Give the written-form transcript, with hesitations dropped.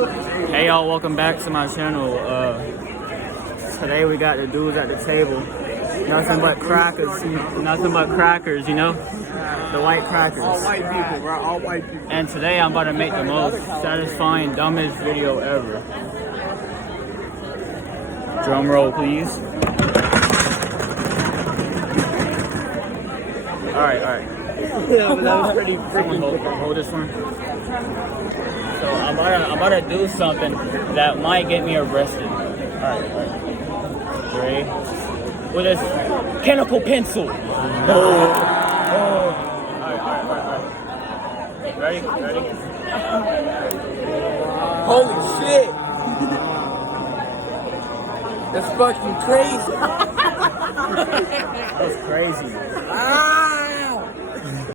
Hey y'all, welcome back to my channel. Today we got the dudes at the table. Nothing but crackers, you know? The white crackers. All white people, bro. All white people. And today I'm about to make the most satisfying, dumbest video ever. Drum roll, please. Alright. Yeah, but that was pretty freaking. Hold this one. So I'm about to do something that might get me arrested. Alright. Ready? With this chemical pencil. Alright. Ready? Holy shit! That's fucking crazy. That was crazy. Ah!